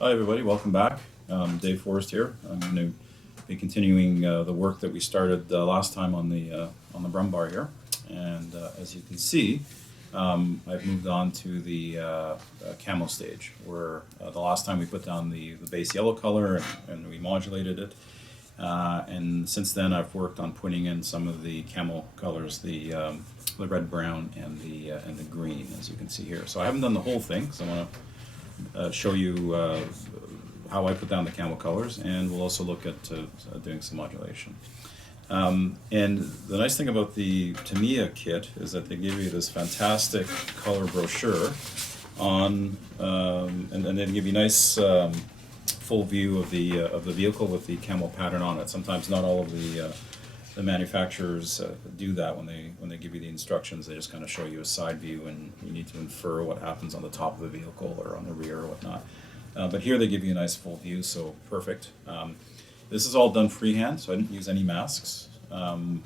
Hi everybody, welcome back. Dave Forrest here. I'm going to be continuing the work that we started last time on the Brummbar here, and as you can see, I've moved on to the camo stage, where the last time we put down the base yellow color and we modulated it, and since then I've worked on putting in some of the camo colors, the red, brown, and the green, as you can see here. So I haven't done the whole thing, so I want to show you how I put down the camo colors, and we'll also look at doing some modulation. And the nice thing about the Tamiya kit is that they give you this fantastic color brochure on, and they give you nice full view of the vehicle with the camo pattern on it. Sometimes not all of the manufacturers do that when they give you the instructions. They just kind of show you a side view, and you need to infer what happens on the top of the vehicle or on the rear or whatnot. But here they give you a nice full view, so perfect. This is all done freehand, so I didn't use any masks. And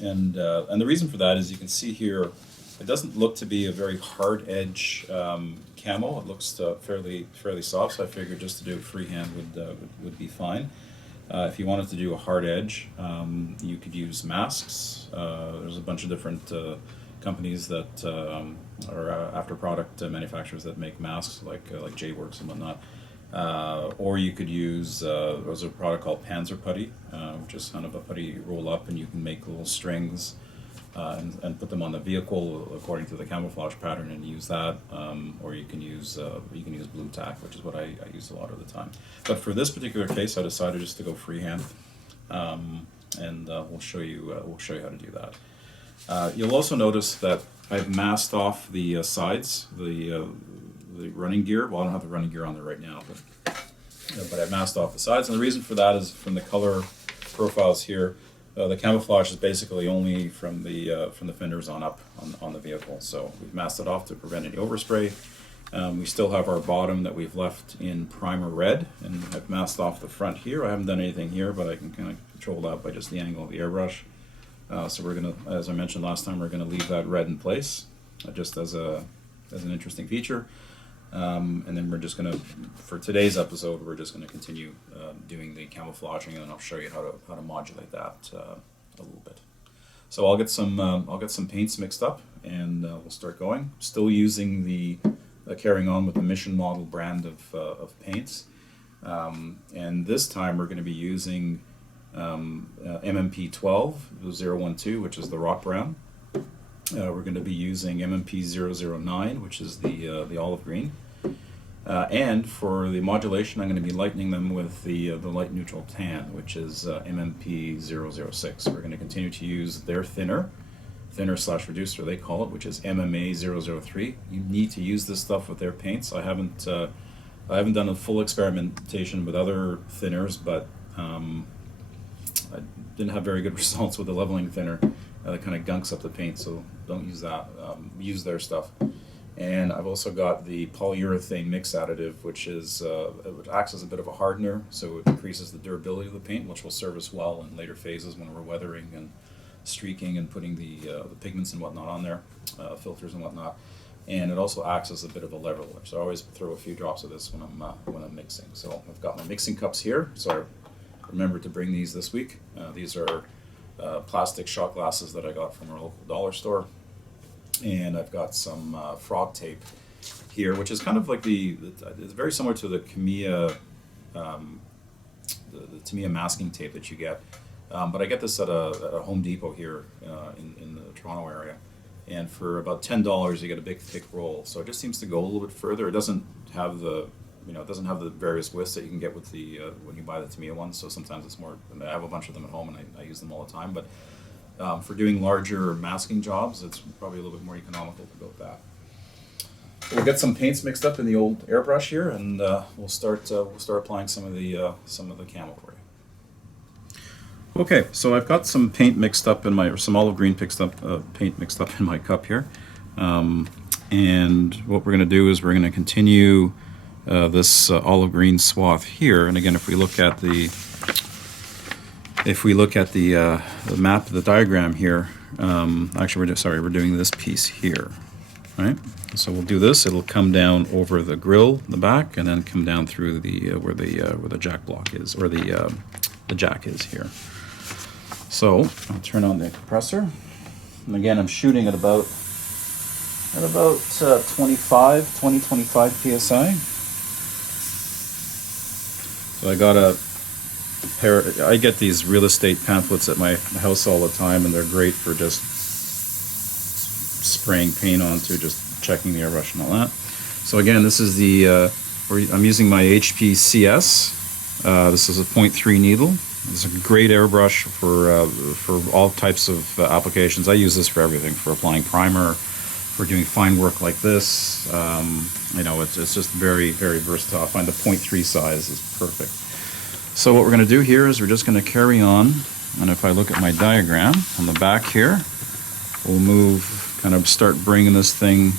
the reason for that is you can see here, it doesn't look to be a very hard edge camo. It looks fairly soft, so I figured just to do it freehand would be fine. If you wanted to do a hard edge, you could use masks. There's a bunch of different companies that are after product manufacturers that make masks, like J-Works and whatnot. Or you could use there's a product called Panzer Putty, which is kind of a putty you roll up, and you can make little strings and put them on the vehicle according to the camouflage pattern and use that. Or you can use blue tack, which is what I use a lot of the time. But for this particular case, I decided just to go freehand, and we'll show you how to do that. You'll also notice that I've masked off the sides, the running gear. Well, I don't have the running gear on there right now, but I've masked off the sides, and the reason for that is from the color profiles here. The camouflage is basically only from the fenders on up on the vehicle, so we've masked it off to prevent any overspray. We still have our bottom that we've left in primer red, and I've masked off the front here. I haven't done anything here, but I can kind of control that by just the angle of the airbrush. So we're gonna, as I mentioned last time, we're gonna leave that red in place, just as an interesting feature. And then we're just gonna, for today's episode, we're just gonna continue doing the camouflaging, and I'll show you how to modulate that a little bit. So I'll get some paints mixed up, and we'll start going. Still using the carrying on with the Mission Model brand of paints, and this time we're going to be using MMP 12 012, which is the rock brown. We're going to be using MMP 009, which is the olive green. And for the modulation, I'm going to be lightening them with the light neutral tan, which is MMP 006. We're going to continue to use their thinner slash reducer, they call it, which is MMA 003. You need to use this stuff with their paints. I haven't done a full experimentation with other thinners, but I didn't have very good results with the leveling thinner. That kind of gunks up the paint, so don't use that. Use their stuff. And I've also got the polyurethane mix additive, which acts as a bit of a hardener, so it increases the durability of the paint, which will serve us well in later phases when we're weathering and streaking and putting the pigments and whatnot on there, filters and whatnot. And it also acts as a bit of a leveler, so I always throw a few drops of this when I'm mixing. So I've got my mixing cups here, so I remembered to bring these this week. These are plastic shot glasses that I got from our local dollar store. And I've got some frog tape here, which is kind of like it's very similar to the Tamiya, the Tamiya masking tape that you get. But I get this at a Home Depot here in the Toronto area. And for about $10, you get a big thick roll. So it just seems to go a little bit further. It doesn't have the various widths that you can get with the when you buy the Tamiya ones. So sometimes it's more. I have a bunch of them at home, and I use them all the time. But for doing larger masking jobs, it's probably a little bit more economical to go with that. So we'll get some paints mixed up in the old airbrush here, and we'll start applying some of the camo for you. Okay, so I've got some paint mixed up some olive green paint mixed up in my cup here, and what we're going to do is we're going to continue this olive green swath here. And again, if we look at the map, the diagram here, actually we're doing this piece here. right? So we'll do this. It'll come down over the grill in the back, and then come down through the where the jack block is, or the jack is here. So I'll turn on the compressor, and again I'm shooting at about 25 psi. So I got a pair. I get these real estate pamphlets at my house all the time, and they're great for just spraying paint onto, just checking the airbrush and all that. So again, this is I'm using my HP CS. This is a 0.3 needle. It's a great airbrush for all types of applications. I use this for everything, for applying primer, for doing fine work like this. It's just very, very versatile. I find the 0.3 size is perfect. So what we're going to do here is we're just going to carry on, and if I look at my diagram on the back here, we'll kind of start bringing this thing.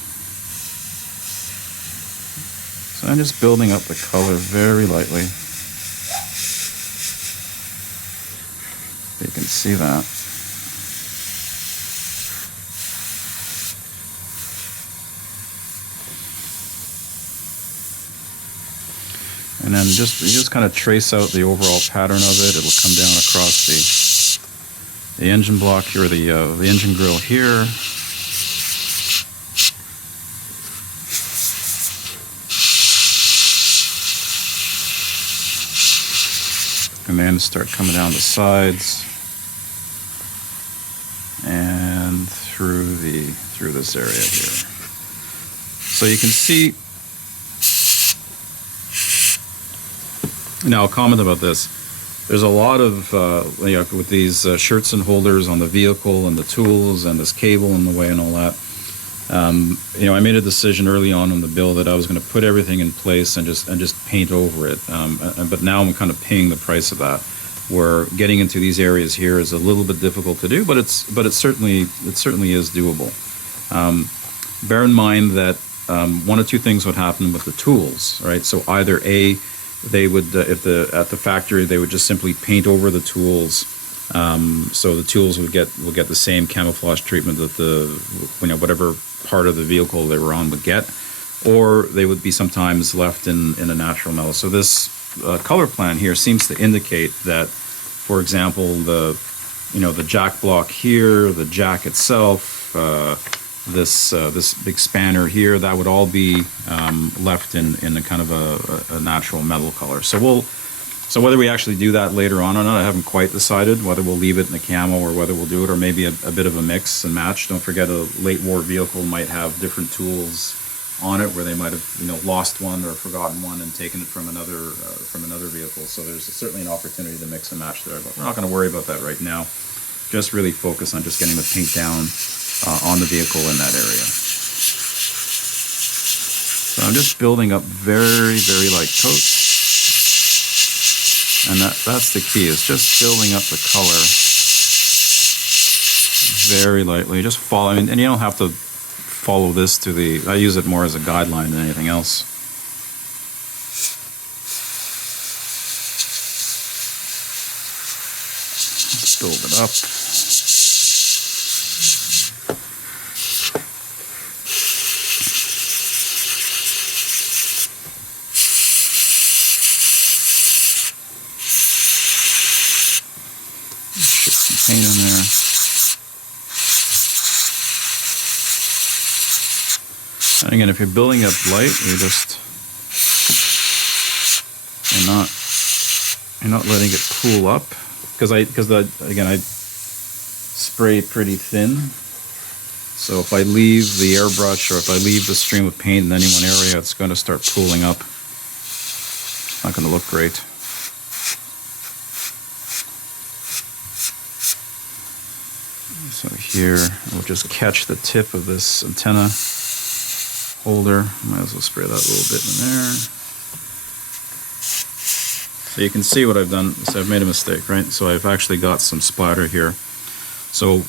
So I'm just building up the color very lightly. You can see that. And then you just kind of trace out the overall pattern of it. It'll come down across the engine block here, or the engine grill here. And then start coming down the sides and through this area here. So you can see. Now, a comment about this. There's a lot of, with these shirts and holders on the vehicle and the tools and this cable in the way and all that. I made a decision early on in the build that I was going to put everything in place and just paint over it. But now I'm kind of paying the price of that. Where getting into these areas here is a little bit difficult to do, but it certainly is doable. Bear in mind that one of two things would happen with the tools, right? So either they would, at the factory, they would just simply paint over the tools, so the tools will get the same camouflage treatment that whatever part of the vehicle they were on would get, or they would be sometimes left in a natural metal. So this color plan here seems to indicate that, for example, the jack block here, the jack itself, this big spanner here, that would all be left in a kind of a natural metal color. So whether we actually do that later on or not, I haven't quite decided whether we'll leave it in the camo or whether we'll do it, or maybe a bit of a mix and match. Don't forget, a late war vehicle might have different tools on it, where they might have lost one or forgotten one and taken it from another vehicle. So there's certainly an opportunity to mix and match there, but we're not going to worry about that right now. Just really focus on just getting the paint down on the vehicle in that area. So I'm just building up very, very light coats. And that's the key, is just building up the color very lightly. Just follow, and you don't have to follow this I use it more as a guideline than anything else. Just build it up. Paint in there. And again, if you're building up light, you're not letting it pool up, because I spray pretty thin. So if I leave the airbrush, or if I leave the stream of paint in any one area, it's going to start pooling up. It's not going to look great. So here, we'll just catch the tip of this antenna holder. Might as well spray that a little bit in there. So you can see what I've done. So I've made a mistake, right? So I've actually got some splatter here. So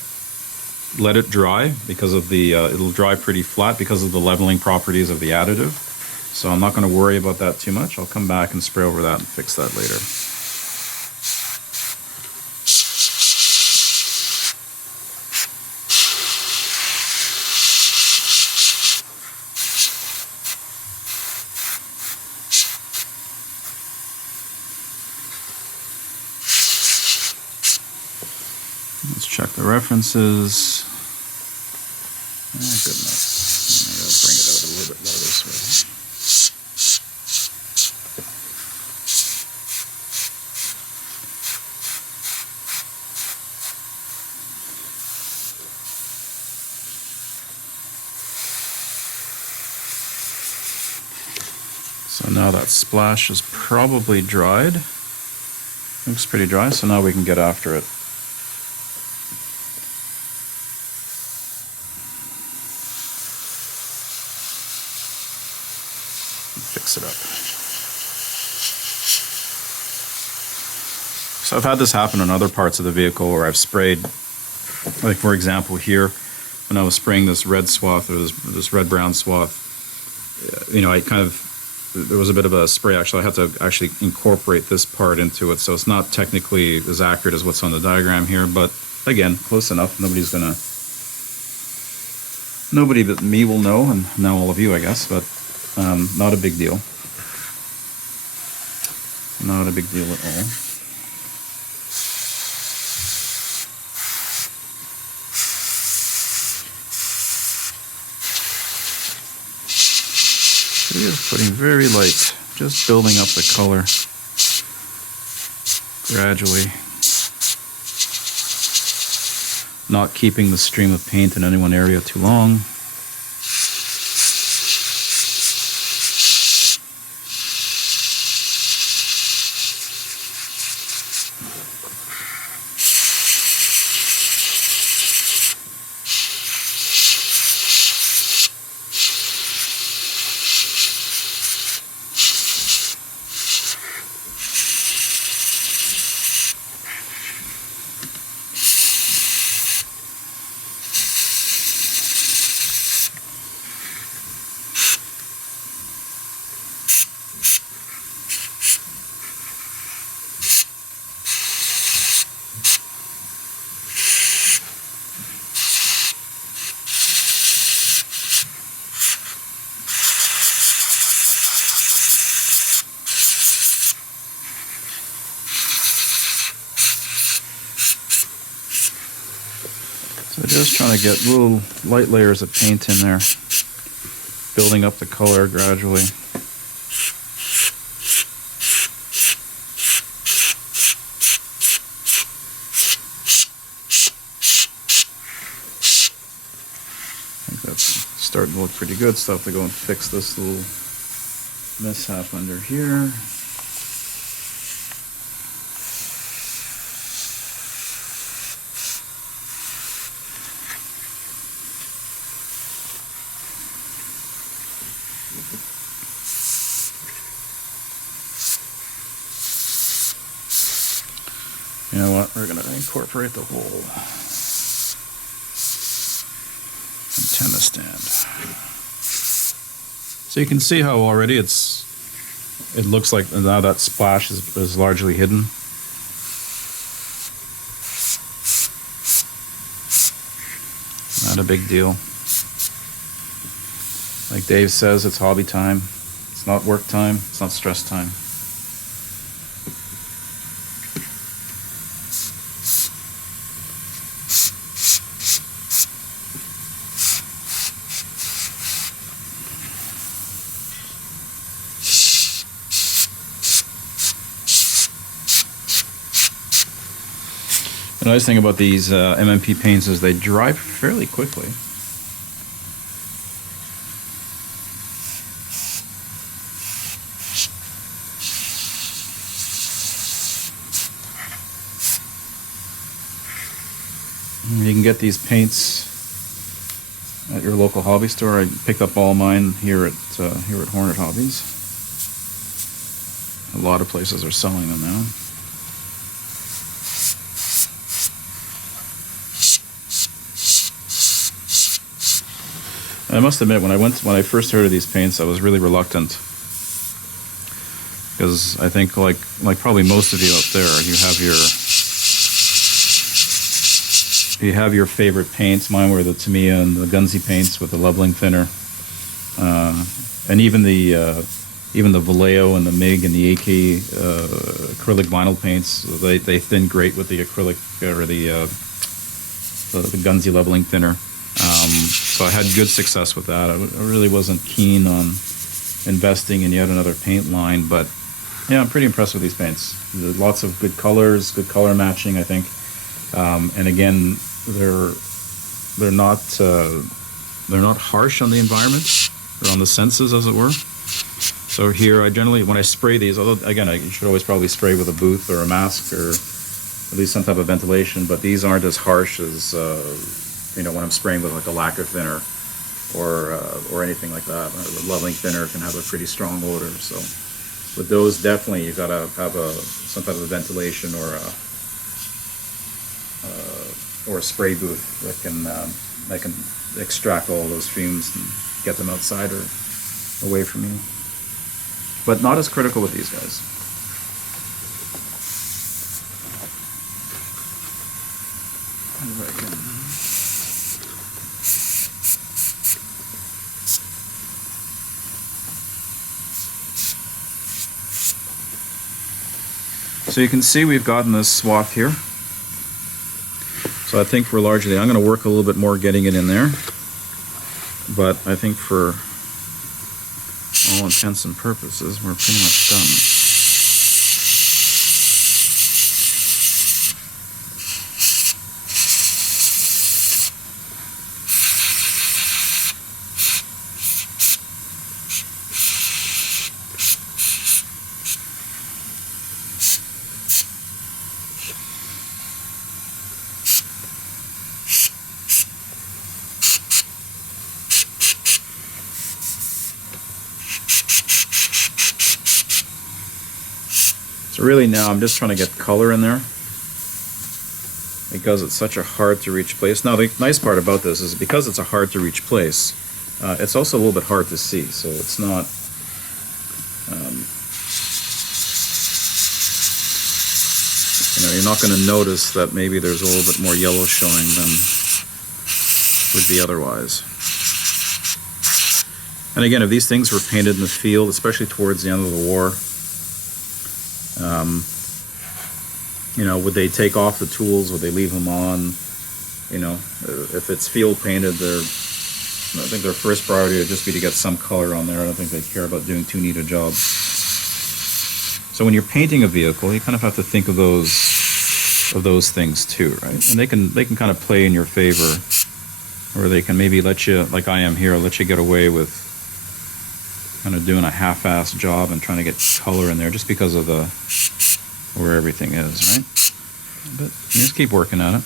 let it dry, because of it'll dry pretty flat because of the leveling properties of the additive. So I'm not going to worry about that too much. I'll come back and spray over that and fix that later. Let's check the references. Ah, good enough. Maybe I'll bring it out a little bit more this way. So now that splash is probably dried. Looks pretty dry, so now we can get after it. Fix it up. So I've had this happen on other parts of the vehicle where I've sprayed, like for example here, when I was spraying this red swath or this red-brown swath, you know, there was a bit of a spray action. I had to actually incorporate this part into it, so it's not technically as accurate as what's on the diagram here, but again, close enough. Nobody but me will know, and now all of you, I guess, but not a big deal. Not a big deal at all. Just putting very light, just building up the color gradually. Not keeping the stream of paint in any one area too long. So just trying to get little light layers of paint in there, building up the color gradually. I think that's starting to look pretty good. Still have to go and fix this little mishap under here. You know what, we're going to incorporate the whole antenna stand. So you can see how already it looks like now that splash is largely hidden. Not a big deal. Like Dave says, it's hobby time. It's not work time. It's not stress time. The nice thing about these MMP paints is they dry fairly quickly. You can get these paints at your local hobby store. I picked up all mine here at Hornet Hobbies. A lot of places are selling them now. I must admit, when I first heard of these paints, I was really reluctant, because I think, like probably most of you out there, you have your favorite paints. Mine were the Tamiya and the Gunsy paints with the leveling thinner, and even the Vallejo and the MIG and the AK acrylic vinyl paints. They thin great with the acrylic or the the Gunsey leveling thinner. So I had good success with that. I really wasn't keen on investing in yet another paint line, but yeah, I'm pretty impressed with these paints. There's lots of good colors, good color matching, I think. And again, they're not harsh on the environment or on the senses, as it were. So here, I generally, when I spray these, although again, you should always probably spray with a booth or a mask or at least some type of ventilation, but these aren't as harsh as when I'm spraying with like a lacquer thinner or anything like that. The leveling thinner can have a pretty strong odor. So with those, definitely you've got to have some type of ventilation or a spray booth that can extract all those fumes and get them outside or away from you. But not as critical with these guys. So you can see we've gotten this swath here. So I think I'm going to work a little bit more getting it in there. But I think for all intents and purposes, we're pretty much done. So really now I'm just trying to get color in there because it's such a hard to reach place. Now the nice part about this is because it's a hard to reach place, it's also a little bit hard to see. So it's not, you're not going to notice that maybe there's a little bit more yellow showing than would be otherwise. And again, if these things were painted in the field, especially towards the end of the war, would they take off the tools? Would they leave them on? If it's field painted, I think their first priority would just be to get some color on there. I don't think they care about doing too neat a job. So when you're painting a vehicle, you kind of have to think of those things too, right? And they can kind of play in your favor, or they can maybe let you, like I am here, let you get away with kind of doing a half-assed job and trying to get color in there just because of where everything is, right? But you just keep working at it.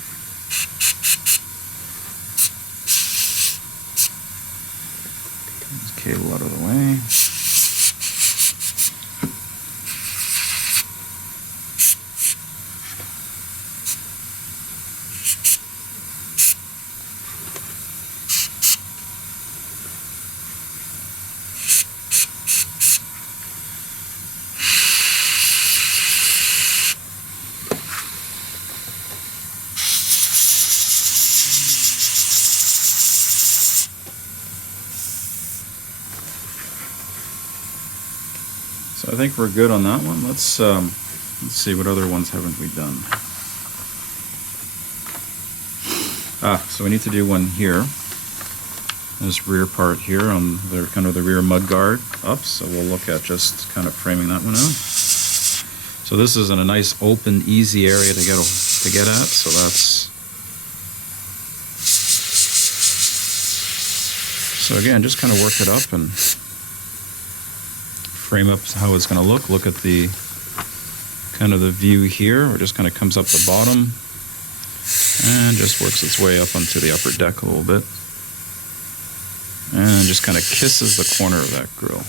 This cable out of the way. So I think we're good on that one. Let's see, what other ones haven't we done? So we need to do one here. This rear part here on the kind of the rear mudguard up. So we'll look at just kind of framing that one out. So this is in a nice open, easy area to get at. So that's. So again, just kind of work it up and frame up how it's going to look. Look at the kind of the view here, where it just kind of comes up the bottom and just works its way up onto the upper deck a little bit, and just kind of kisses the corner of that grill.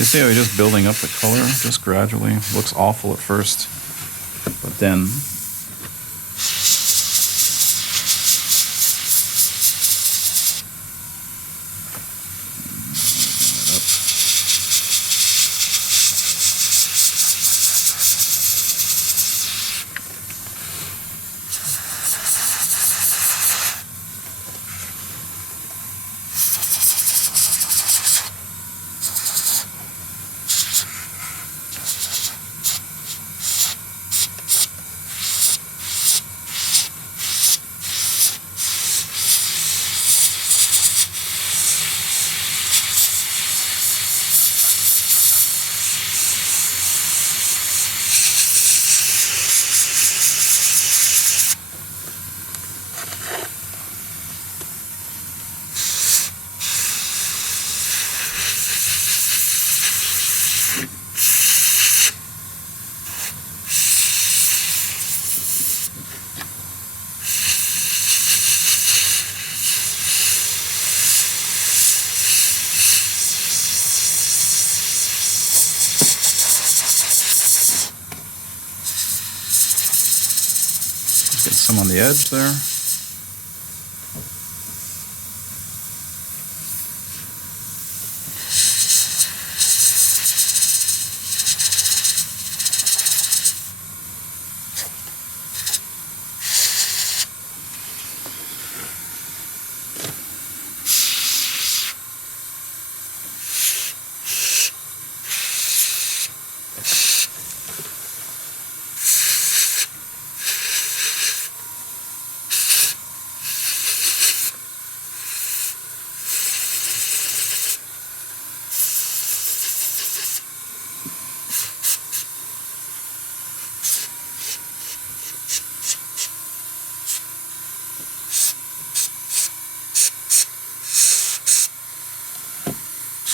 So you see how he's just building up the color, just gradually. Looks awful at first, but then get some on the edge there.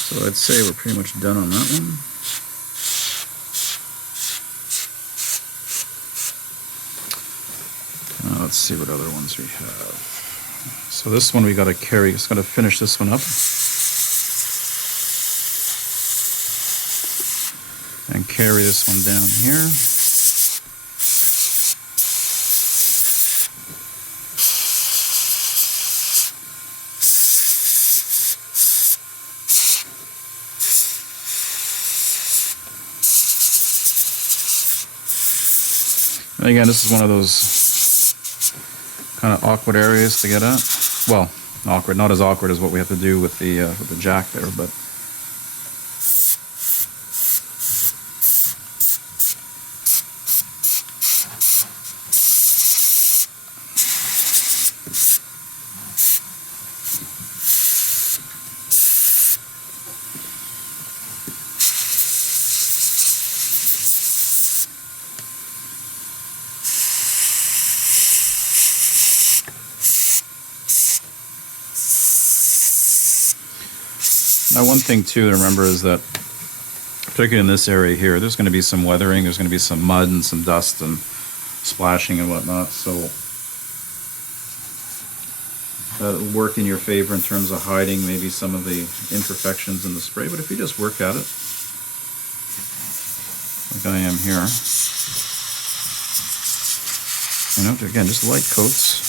So I'd say we're pretty much done on that one. Let's see what other ones we have. So this one we got to carry, just got to finish this one up. And carry this one down here. And again, this is one of those kind of awkward areas to get at. Well, awkward, not as awkward as what we have to do with the jack there, but now, one thing too to remember is that, particularly in this area here, there's going to be some weathering, there's going to be some mud and some dust and splashing and whatnot, so that'll work in your favor in terms of hiding maybe some of the imperfections in the spray. But if you just work at it, like I am here, you know, again, just light coats.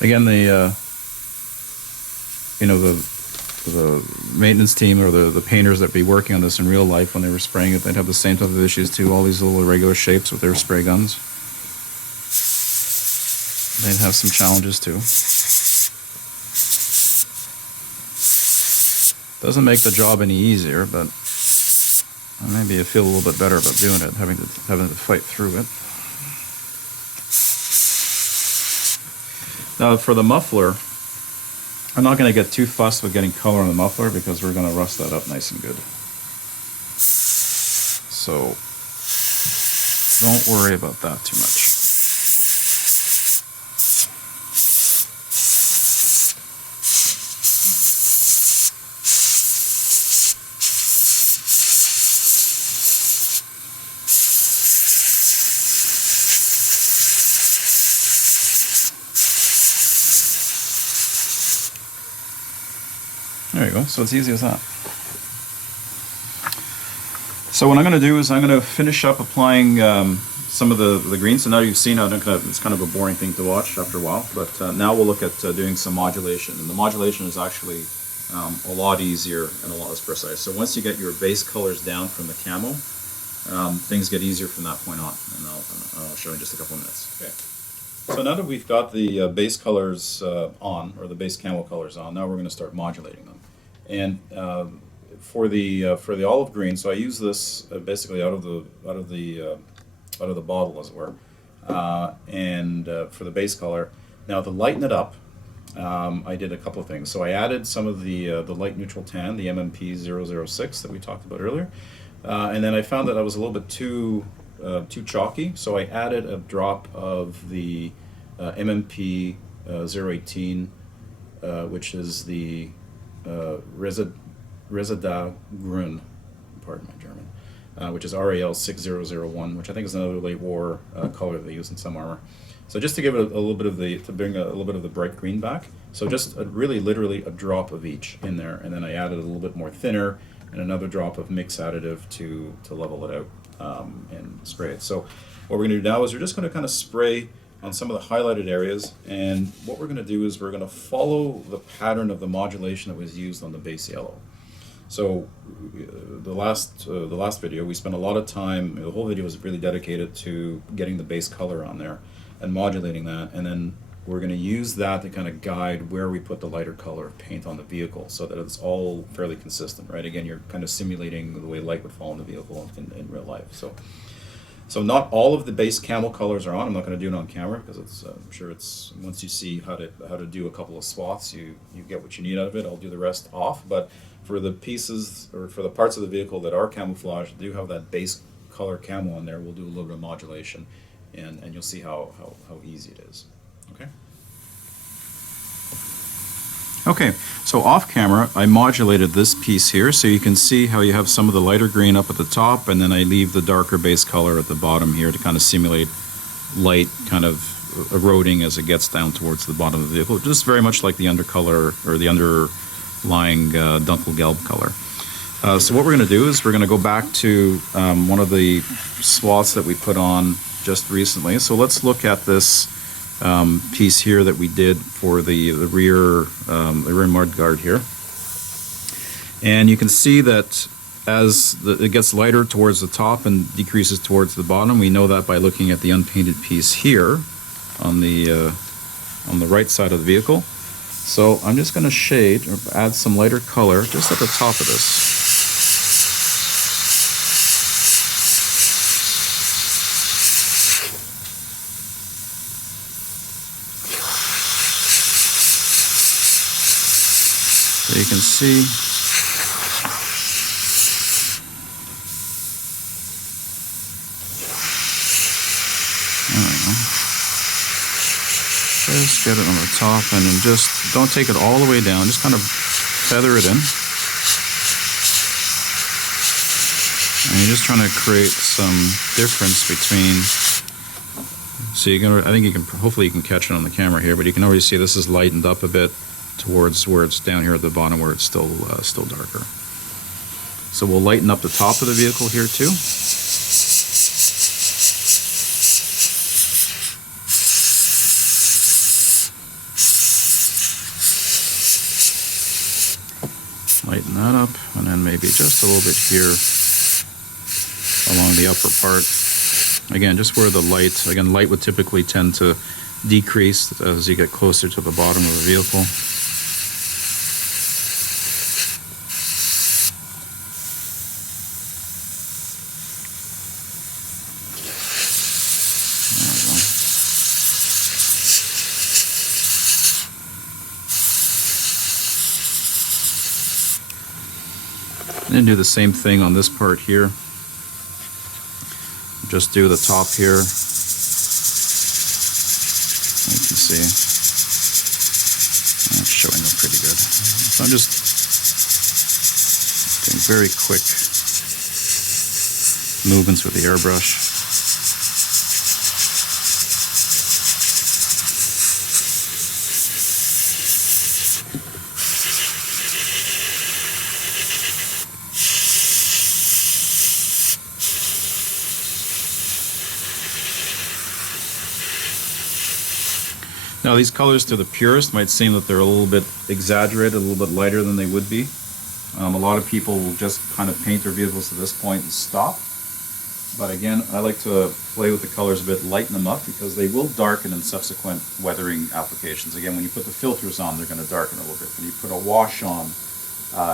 Again, you know, the maintenance team or the painters that be working on this in real life, when they were spraying it, they'd have the same type of issues too, all these little irregular shapes with their spray guns. They'd have some challenges too. Doesn't make the job any easier, but maybe you feel a little bit better about doing it, having to fight through it. Now for the muffler, I'm not going to get too fussed with getting color on the muffler because we're going to rust that up nice and good. So don't worry about that too much. There you go. So it's easy as that. So what I'm going to do is I'm going to finish up applying some of the greens. So now you've seen how it's kind of a boring thing to watch after a while, but now we'll look at doing some modulation. And the modulation is actually a lot easier and a lot less precise. So once you get your base colors down from the camo, things get easier from that point on. And I'll show you in just a couple of minutes. Okay. So now that we've got the base colors on, or the base camo colors on, now we're going to start modulating them. And for the olive green, so I use this basically out of the bottle, as it were. And for the base color, now to lighten it up, I did a couple of things. So I added some of the light neutral tan, the MMP 006 that we talked about earlier, and then I found that I was a little bit too chalky, so I added a drop of the MMP 018, which is the Grün, pardon my German, which is RAL 6001, which I think is another late war color they use in some armor. So just to give it a little bit of to bring a little bit of the bright green back. So just literally a drop of each in there, and then I added a little bit more thinner and another drop of mix additive to level it out and spray it. So what we're going to do now is we're just going to kind of spray on some of the highlighted areas, and what we're going to do is we're going to follow the pattern of the modulation that was used on the base yellow. So the last video, we spent a lot of time, the whole video was really dedicated to getting the base color on there and modulating that, and then we're going to use that to kind of guide where we put the lighter color of paint on the vehicle so that it's all fairly consistent, right? Again, you're kind of simulating the way light would fall on the vehicle in real life. So not all of the base camo colors are on. I'm not going to do it on camera because I'm sure it's once you see how to do a couple of swaths, you get what you need out of it. I'll do the rest off, but for the pieces or for the parts of the vehicle that are camouflaged, do have that base color camo on there, we'll do a little bit of modulation, and you'll see how easy it is. Okay. Okay, so off camera, I modulated this piece here, so you can see how you have some of the lighter green up at the top, and then I leave the darker base color at the bottom here to kind of simulate light kind of eroding as it gets down towards the bottom of the vehicle, just very much like the undercolor or the underlying Dunkelgelb color. So what we're going to do is we're going to go back to one of the swaths that we put on just recently. So let's look at this piece here that we did for the rear mudguard here, and you can see that as it gets lighter towards the top and decreases towards the bottom. We know that by looking at the unpainted piece here on the right side of the vehicle. So I'm just going to shade or add some lighter color just at the top of this. So you can see there we go. Just get it on the top, and then just don't take it all the way down, just kind of feather it in. And you're just trying to create some difference between, so you can, I think you can, hopefully you can catch it on the camera here, but you can already see this is lightened up a bit towards where it's down here at the bottom where it's still darker. So we'll lighten up the top of the vehicle here too. Lighten that up, and then maybe just a little bit here along the upper part. Again, just where the light, again, light would typically tend to decrease as you get closer to the bottom of the vehicle. And then do the same thing on this part here. Just do the top here. You can see it's showing up pretty good. So I'm just doing very quick movements with the airbrush. Now these colors to the purist might seem that they're a little bit exaggerated, a little bit lighter than they would be. A lot of people will just kind of paint their vehicles to this point and stop. But again, I like to play with the colors a bit, lighten them up, because they will darken in subsequent weathering applications. Again, when you put the filters on, they're going to darken a little bit. When you put a wash on,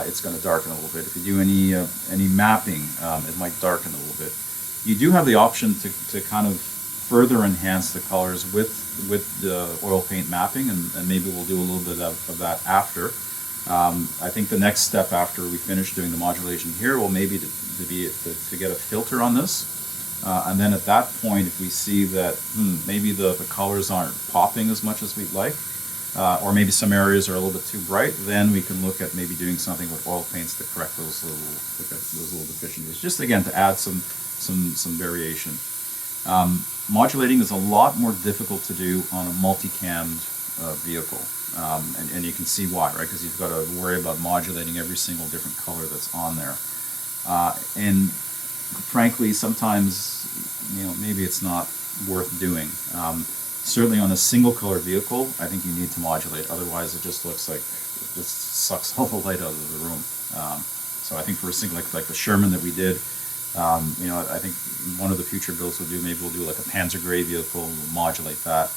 it's going to darken a little bit. If you do any mapping, it might darken a little bit. You do have the option to kind of further enhance the colors with the oil paint mapping, and maybe we'll do a little bit of that after. I think the next step after we finish doing the modulation here will maybe to get a filter on this. And then at that point, if we see that maybe the colors aren't popping as much as we'd like, or maybe some areas are a little bit too bright, then we can look at maybe doing something with oil paints to correct those little deficiencies. Just again to add some variation. Modulating is a lot more difficult to do on a multi-cammed vehicle, and you can see why, right? Because you've got to worry about modulating every single different color that's on there, and frankly, sometimes maybe it's not worth doing. Certainly on a single color vehicle, I think you need to modulate. Otherwise, it just looks like it just sucks all the light out of the room. So I think for a single like the Sherman that we did. I think one of the future builds maybe we'll do like a Panzer Gray vehicle, we'll modulate that.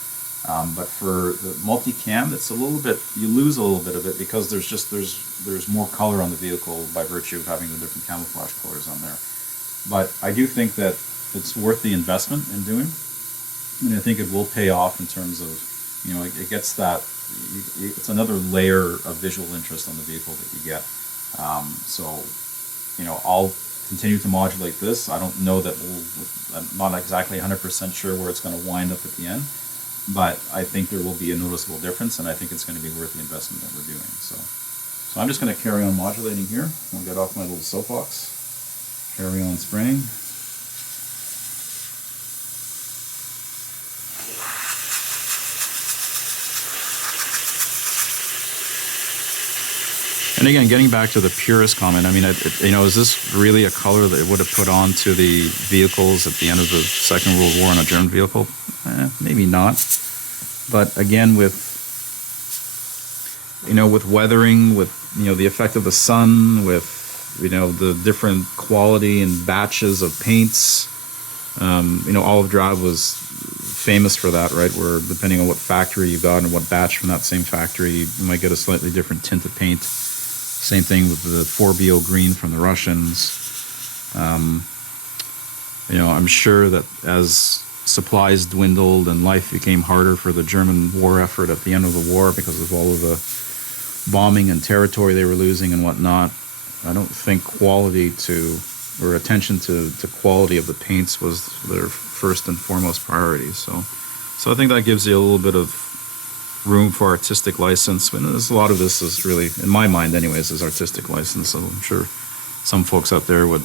But for the multicam, it's a little bit, you lose a little bit of it because there's more color on the vehicle by virtue of having the different camouflage colors on there. But I do think that it's worth the investment in doing, and I think it will pay off in terms of, it gets that, it's another layer of visual interest on the vehicle that you get. I'll continue to modulate this. I don't know that I'm not exactly 100% sure where it's going to wind up at the end, but I think there will be a noticeable difference, and I think it's going to be worth the investment that we're doing. So I'm just going to carry on modulating here. I'll get off my little soapbox, carry on spraying. And again, getting back to the purist comment, I mean, is this really a color that it would have put onto the vehicles at the end of the Second World War on a German vehicle? Maybe not. But again, with weathering, with the effect of the sun, with the different quality and batches of paints, Olive Drab was famous for that, right? Where depending on what factory you got and what batch from that same factory, you might get a slightly different tint of paint. Same thing with the 4BO green from the Russians. I'm sure that as supplies dwindled and life became harder for the German war effort at the end of the war because of all of the bombing and territory they were losing and whatnot, I don't think attention to quality of the paints was their first and foremost priority. So I think that gives you a little bit of room for artistic license. When there's a lot of this is really, in my mind anyways, is artistic license. So I'm sure some folks out there would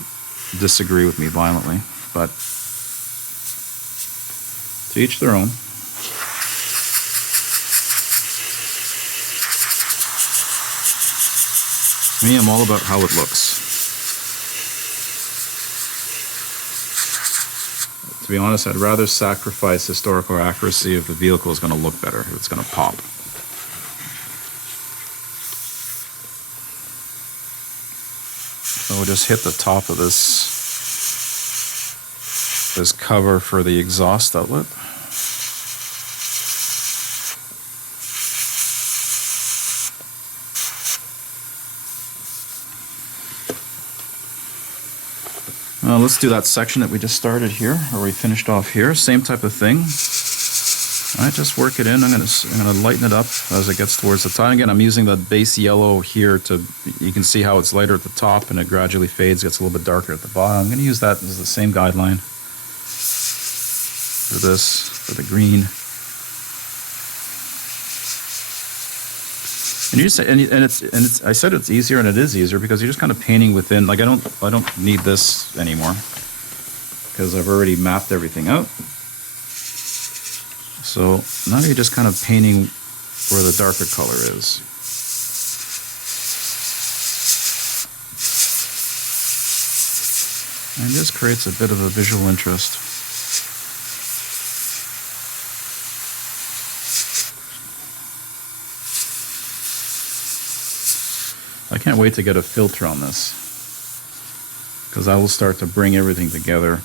disagree with me violently, but to each their own. Me, I'm all about how it looks. To be honest, I'd rather sacrifice historical accuracy if the vehicle is going to look better, if it's going to pop. So we'll just hit the top of this cover for the exhaust outlet. Let's do that section that we just started here, or we finished off here. Same type of thing. All right, just work it in. I'm gonna lighten it up as it gets towards the top. Again, I'm using the base yellow here you can see how it's lighter at the top and it gradually fades, gets a little bit darker at the bottom. I'm gonna use that as the same guideline for the green. And I said it's easier, and it is easier because you're just kind of painting within. Like I don't need this anymore because I've already mapped everything out. So now you're just kind of painting where the darker color is. And this creates a bit of a visual interest. I can't wait to get a filter on this, because I will start to bring everything together.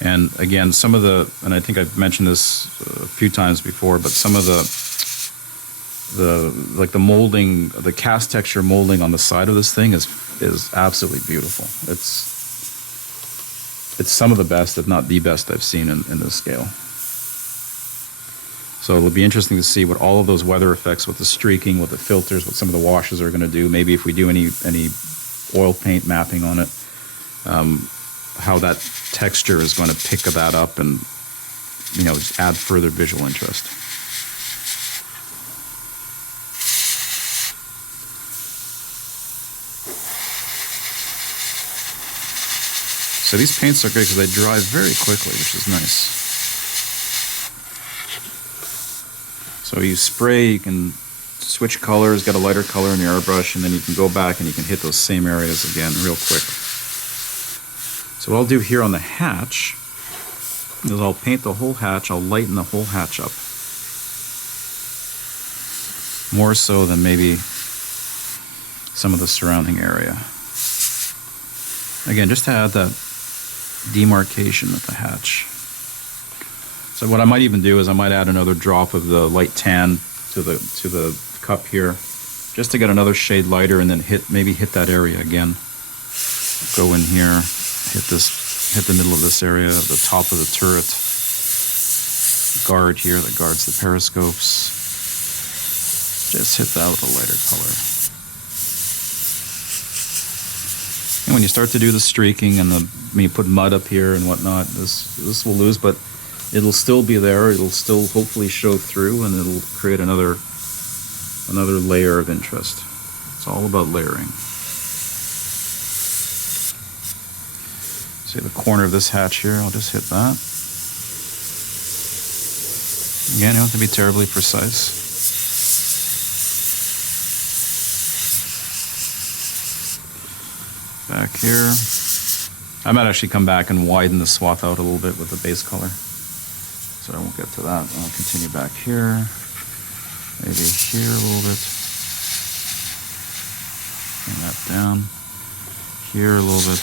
And again, some of the, and I think I've mentioned this a few times before, but some of the like the molding, the cast texture molding on the side of this thing is absolutely beautiful. It's some of the best, if not the best, I've seen in this scale. So it'll be interesting to see what all of those weather effects, with the streaking, with the filters, what some of the washes are going to do. Maybe if we do any oil paint mapping on it, how that texture is going to pick that up and, you know, just add further visual interest. So these paints are great because they dry very quickly, which is nice. So you spray, you can switch colors, get a lighter color in your airbrush, and then you can go back and you can hit those same areas again real quick. So what I'll do here on the hatch is I'll paint the whole hatch, I'll lighten the whole hatch up. More so than maybe some of the surrounding area. Again, just to add that demarcation with the hatch. So what I might even do is I might add another drop of the light tan to the cup here, just to get another shade lighter, and then maybe hit that area again. Go in here, hit the middle of this area, the top of the turret, guard here that guards the periscopes. Just hit that with a lighter color. And when you start to do the streaking and when you put mud up here and whatnot, this will lose, but it'll still be there. It'll still hopefully show through, and it'll create another layer of interest. It's all about layering. See the corner of this hatch here? I'll just hit that. Again, you don't have to be terribly precise. Back here. I might actually come back and widen the swath out a little bit with the base color. So I won't get to that. I'll continue back here. Maybe here a little bit. Bring that down. Here a little bit.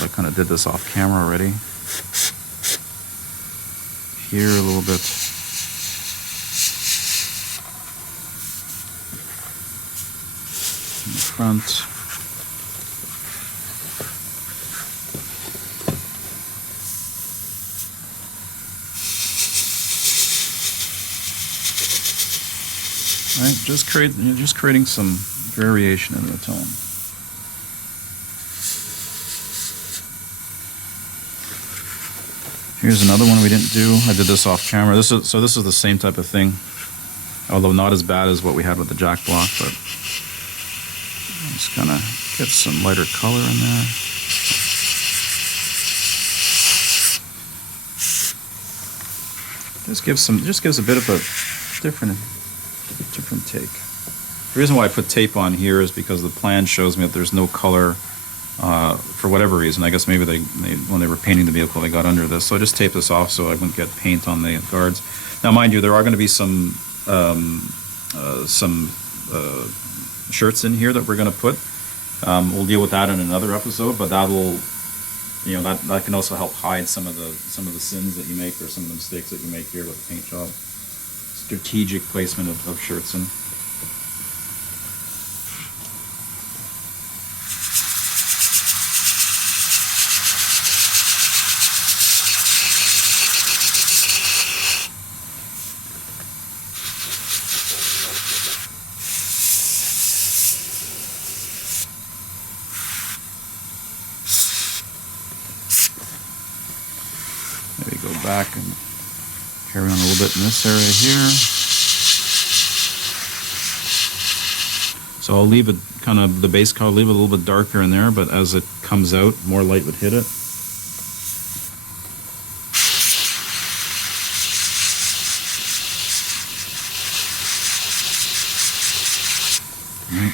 I kind of did this off camera already. Here a little bit. In the front. Right, just creating some variation in the tone. Here's another one we didn't do. I did this off camera. This is the same type of thing, although not as bad as what we had with the jack block. But I'm just gonna get some lighter color in there. Just gives a bit of a different take. The reason why I put tape on here is because the plan shows me that there's no color for whatever reason. I guess maybe they when they were painting the vehicle, they got under this. So I just taped this off so I wouldn't get paint on the guards. Now, mind you, there are going to be some shirts in here that we're going to put. We'll deal with that in another episode, but that'll, you know, that can also help hide some of the sins that you make, or some of the mistakes that you make here with the paint job. Strategic placement of shirts in. Maybe go back and carry on a little bit in this area here. So I'll leave it kind of, the base color, leave it a little bit darker in there, but as it comes out, more light would hit it. Right.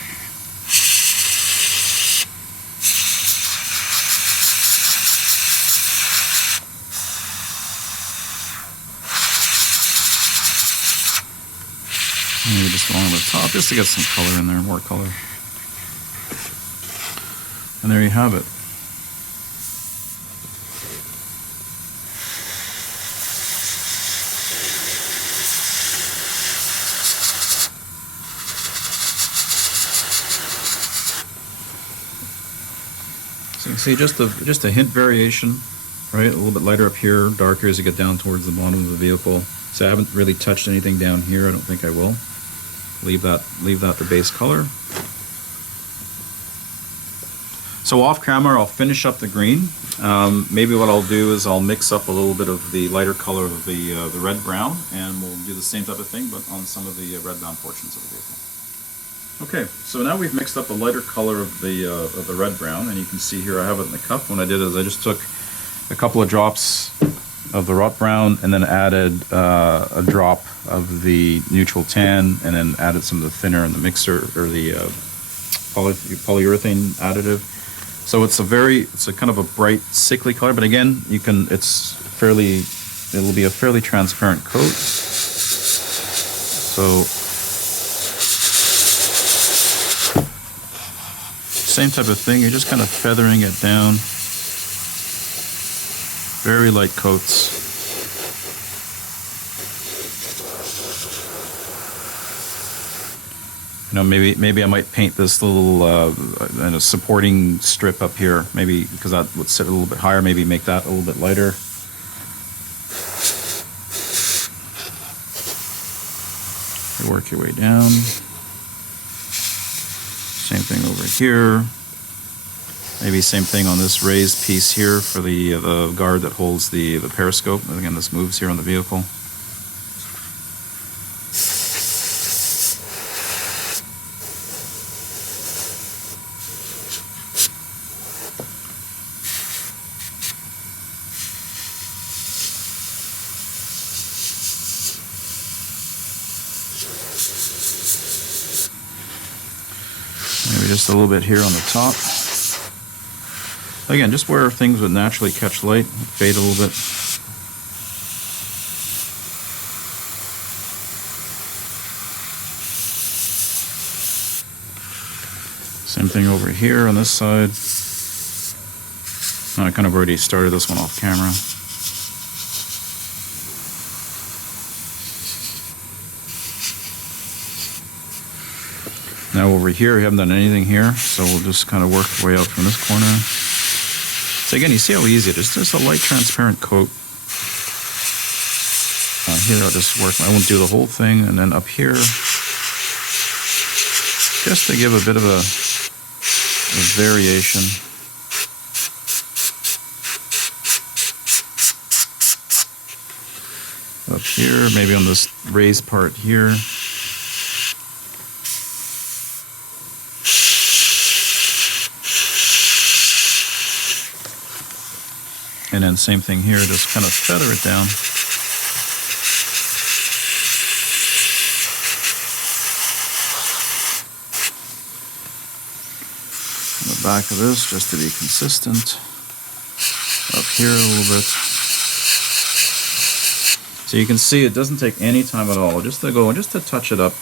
Maybe just along the top, just to get some color in there, more color. And there you have it. So you can see just a hint variation, right? A little bit lighter up here, darker as you get down towards the bottom of the vehicle. So I haven't really touched anything down here. I don't think I will. Leave that the base color. So off camera, I'll finish up the green. Maybe what I'll do is I'll mix up a little bit of the lighter color of the red brown, and we'll do the same type of thing, but on some of the red brown portions of the vehicle. Okay, so now we've mixed up a lighter color of the red brown, and you can see here I have it in the cup. What I did is I just took a couple of drops of the rot brown and then added a drop of the neutral tan, and then added some of the thinner in the mixer, or the polyurethane additive. So it's a kind of a bright sickly color, but again, it'll be a fairly transparent coat. So same type of thing, you're just kind of feathering it down. Very light coats. You know, maybe I might paint this little supporting strip up here, maybe because that would sit a little bit higher, maybe make that a little bit lighter. You work your way down. Same thing over here. Maybe same thing on this raised piece here for the guard that holds the periscope. And again, this moves here on the vehicle. Maybe just a little bit here on the top. Again, just where things would naturally catch light, fade a little bit. Same thing over here on this side. I kind of already started this one off camera. Now over here, we haven't done anything here, so we'll just kind of work our way out from this corner. So again, you see how easy it is. Just a light transparent coat. Here I'll just work, I won't do the whole thing, and then up here, just to give a bit of a variation. Up here, maybe on this raised part here. And then same thing here, just kind of feather it down. On the back of this, just to be consistent. Up here a little bit. So you can see it doesn't take any time at all, just to go and just to touch it up.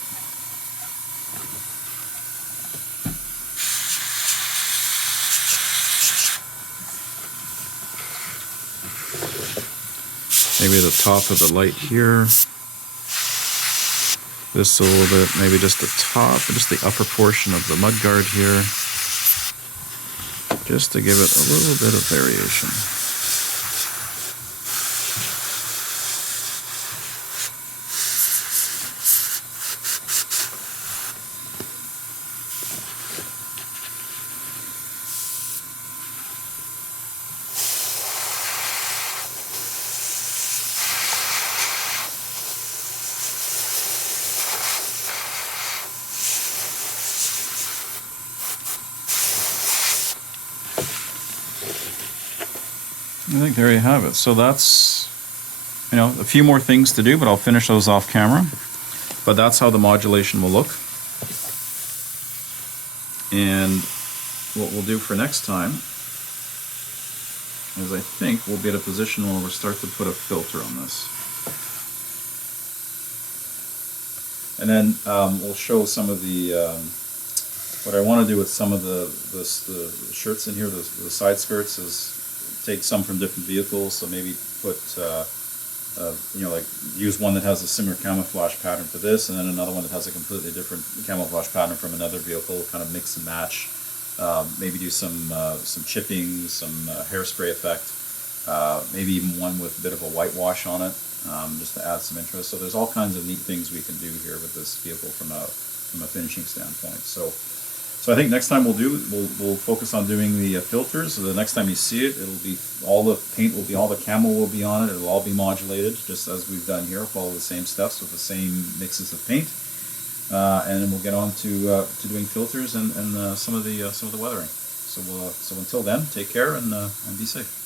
Maybe the top of the light here. This a little bit, maybe just the top, just the upper portion of the mudguard here. Just to give it a little bit of variation. I think there you have it. So that's, a few more things to do, but I'll finish those off camera. But that's how the modulation will look. And what we'll do for next time is I think we'll be at a position where we'll start to put a filter on this. And then we'll show some of the, what I want to do with some of the shirts in here, the side skirts, is take some from different vehicles. So maybe put, you know, like use one that has a similar camouflage pattern to this, and then another one that has a completely different camouflage pattern from another vehicle, kind of mix and match. Maybe do some chipping, some hairspray effect, maybe even one with a bit of a whitewash on it, just to add some interest. So there's all kinds of neat things we can do here with this vehicle from a finishing standpoint. So I think next time we'll focus on doing the filters. So the next time you see it, it'll be all the paint will be, all the camo will be on it. It'll all be modulated, just as we've done here. Follow the same steps with the same mixes of paint, and then we'll get on to doing filters and some of the weathering. So until then, take care and be safe.